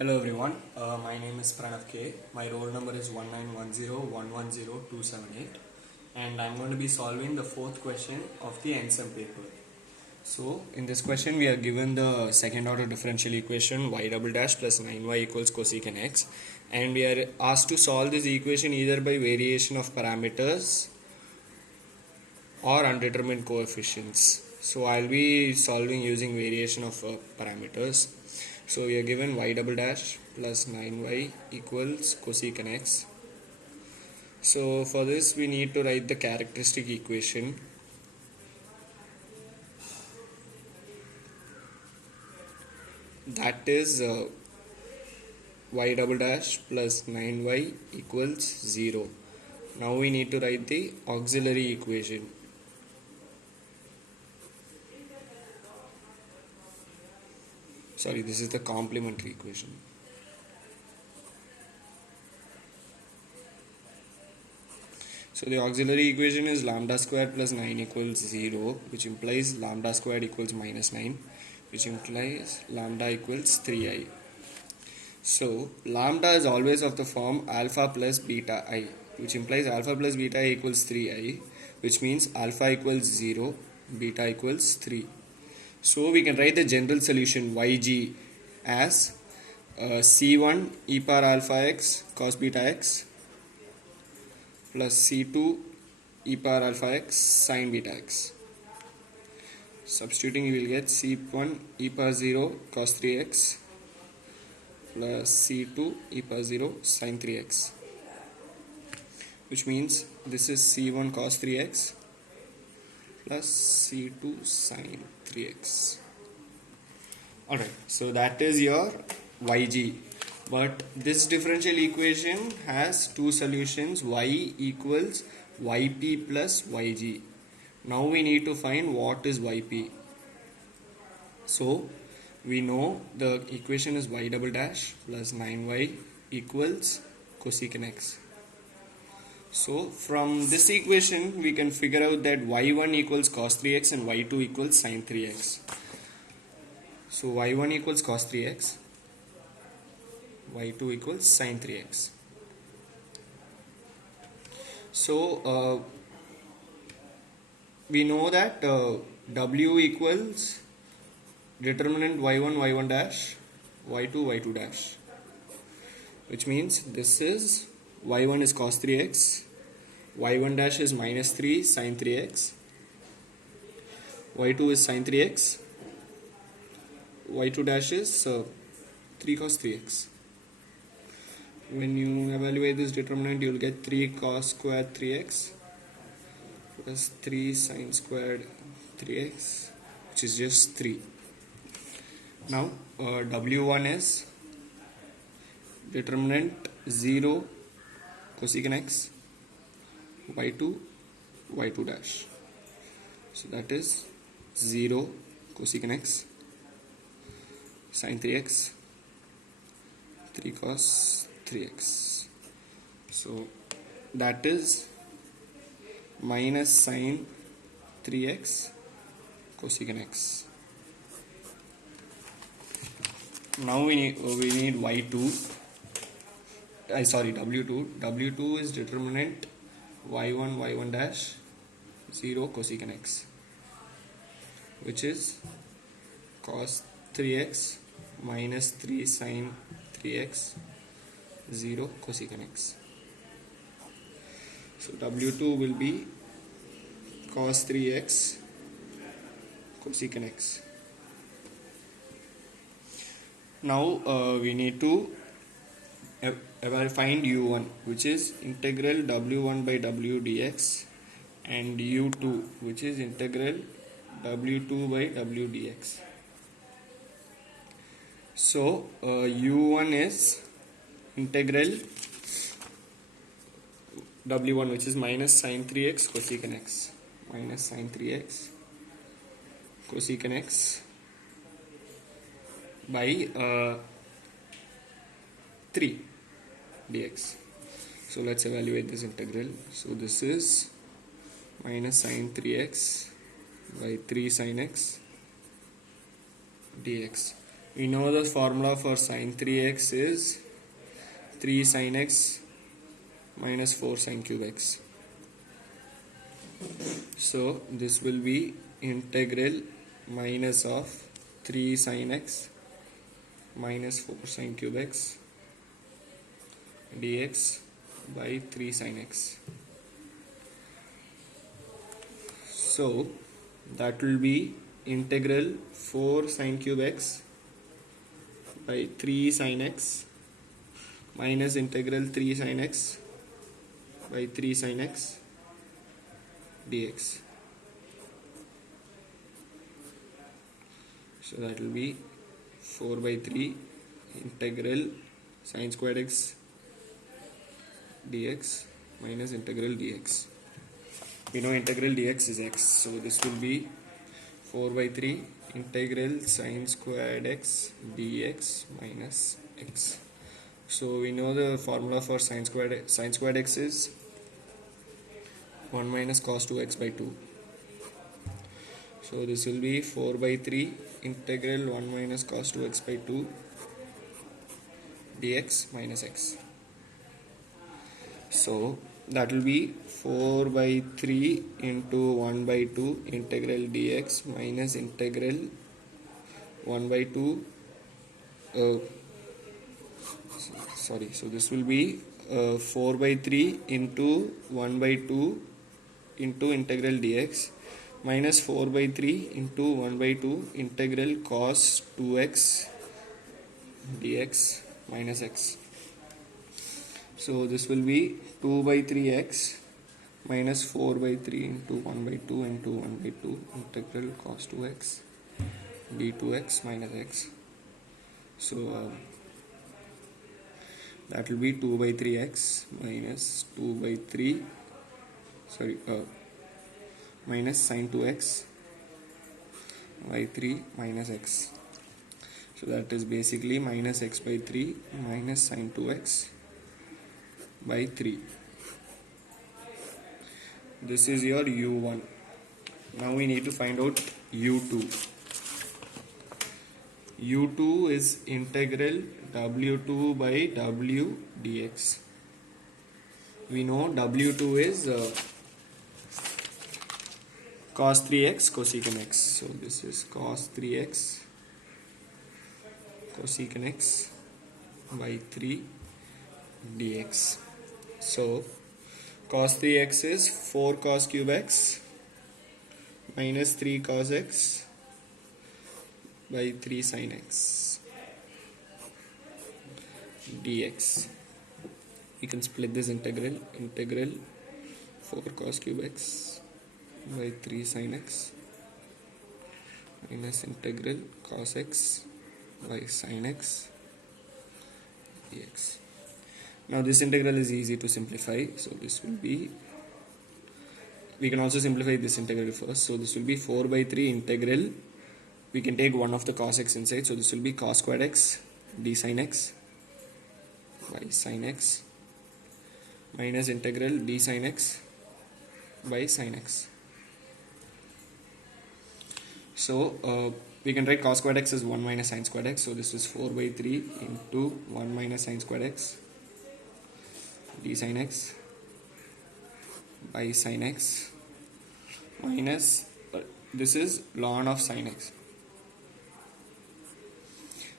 Hello everyone, my name is Pranav K. My roll number is 19101102788 and I'm going to be solving the fourth question of the NSEM paper. So in this question we are given the second order differential equation y double dash plus 9y equals cosecant x, and we are asked to solve this equation either by variation of parameters or undetermined coefficients. So I'll be solving using variation of parameters. So we are given y double dash plus 9y equals cosecant x. So for this we need to write the characteristic equation. That is y double dash plus 9y equals 0. Now we need to write the auxiliary equation. Sorry, this is the complementary equation. So the auxiliary equation is lambda squared plus 9 equals 0, which implies lambda squared equals minus 9, which implies lambda equals 3i. So lambda is always of the form alpha plus beta I, which implies alpha plus beta I equals 3i, which means alpha equals 0, beta equals 3. So we can write the general solution yg as c1 e power alpha x cos beta x plus c2 e power alpha x sin beta x. Substituting, you will get c1 e power 0 cos 3x plus c2 e power 0 sin 3x, which means this is c1 cos 3x plus c2 sin 3x. Alright, so that is your yg. But this differential equation has two solutions, y equals yp plus yg. Now we need to find what is yp. So we know the equation is y double dash plus 9y equals cosecant x. So from this equation we can figure out that y1 equals cos 3x and y2 equals sin 3x. So y1 equals cos 3x, y2 equals sin 3x. So we know that w equals determinant y1 y1 dash, y2 y2 dash, which means this is y1 is cos 3x, y1 dash is minus 3 sin 3x, y2 is sin 3x, y2 dash is 3 cos 3x. When you evaluate this determinant, you will get 3 cos squared 3x plus 3 sin squared 3x, which is just 3. Now w1 is determinant 0 cosecant x, y2 y2 dash. So that is 0 cosecant x sin 3x, 3 cos 3x. So that is minus sin 3x cosecant x. Now we need y2. W2. W2 is determinant y1 y1 dash 0 cosecant x, which is cos 3x minus 3 sin 3x 0 cosecant x. So w2 will be cos 3x cosecant x. Now we need to find u1, which is integral w1 by w dx, and u2, which is integral w2 by w dx. So u1 is integral w1, which is minus sin 3x cosecant x, minus sin 3x cosecant x by 3 dx. So let's evaluate this integral. So this is minus sin 3x by 3 sin x dx. We know the formula for sine 3x is 3 sine x minus 4 sine cube x. So this will be integral minus of 3 sine x minus 4 sine cube x dx by 3 sine x. So that will be integral 4 sine cube x by 3 sine x minus integral 3 sine x by 3 sine x dx. So that will be 4 by 3 integral sine squared x dx minus integral dx. We know integral dx is x, so this will be 4 by 3 integral sine squared x dx minus x. So we know the formula for sine squared x is 1 minus cos 2x by 2. So this will be 4 by 3 integral 1 minus cos 2x by 2 dx minus x. So that will be 4 by 3 into 1 by 2 integral dx minus integral 1 by 2 so this will be 4 by 3 into 1 by 2 into integral dx minus 4 by 3 into 1 by 2 integral cos 2x dx minus x. So this will be 2 by 3x minus 4 by 3 into 1 by 2 into 1 by 2 integral cos 2x d2x minus x. So that will be 2 by 3x minus 2 by 3 minus sine 2x by 3 minus x. So that is basically minus x by 3 minus sine 2x by 3. This is your u1. Now we need to find out u2. u2 is integral w2 by w dx. We know w2 is cos 3x cosecant x. So this is cos 3x cosecant x by 3 dx. So cos 3x is 4 cos cube x minus 3 cos x by 3 sin x dx. You can split this integral 4 cos cube x by 3 sin x minus integral cos x by sin x dx. Now this integral is easy to simplify, so this will be, we can also simplify this integral first. So this will be 4 by 3 integral, we can take one of the cos x inside, so this will be cos squared x d sin x by sin x minus integral d sin x by sin x. So we can write cos squared x as 1 minus sin squared x, so this is 4 by 3 into 1 minus sin squared x d sin x by sin x minus this is ln of sin x.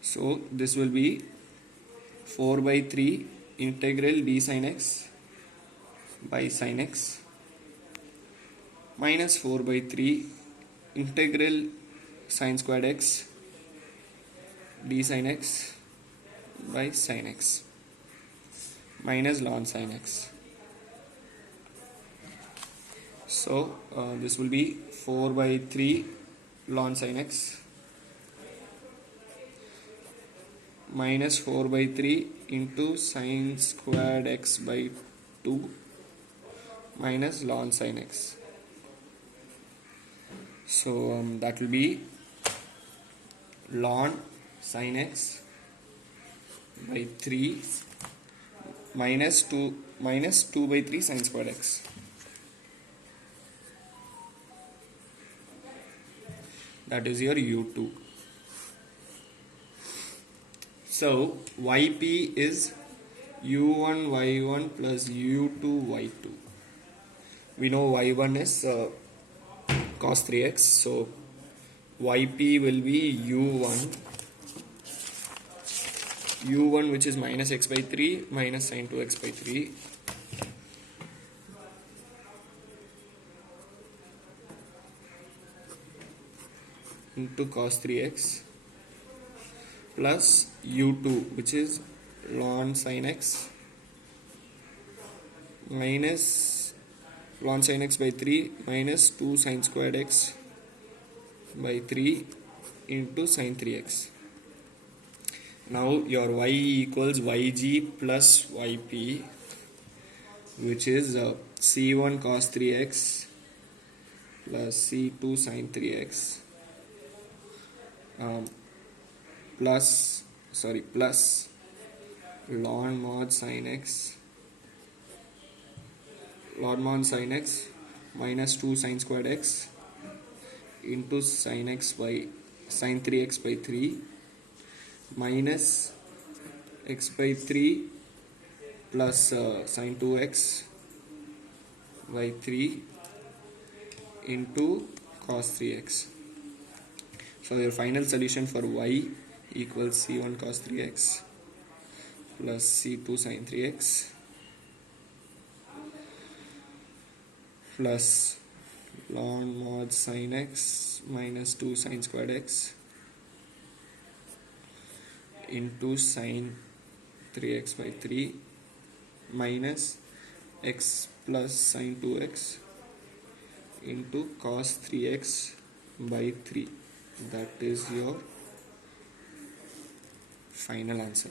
So this will be 4 by 3 integral d sin x by sin x minus 4 by 3 integral sin squared x d sin x by sin x minus ln sin x. So this will be 4 by 3 ln sin x minus 4 by 3 into sin squared x by 2 minus ln sin x. So that will be ln sin x by 3 minus 2 by 3 sin squared x. That is your u2. So yp is u1 y1 plus u2 y2. We know y1 is cos 3x, so yp will be u1 which is minus x by 3 minus sin 2x by 3 into cos 3x plus u2 which is ln sin x minus ln sin x by 3 minus 2 sin squared x by 3 into sin 3x. Now your y equals yg plus yp, which is c1 cos 3x plus c2 sin 3x plus ln mod sin x minus 2 sin squared x into sin 3x by 3 minus x by 3 plus sin 2x by 3 into cos 3x. So your final solution for y equals c1 cos 3x plus c2 sin 3x plus ln mod sin x minus 2 sin squared x into sin 3x by 3 minus x plus sin 2x into cos 3x by 3. That is your final answer.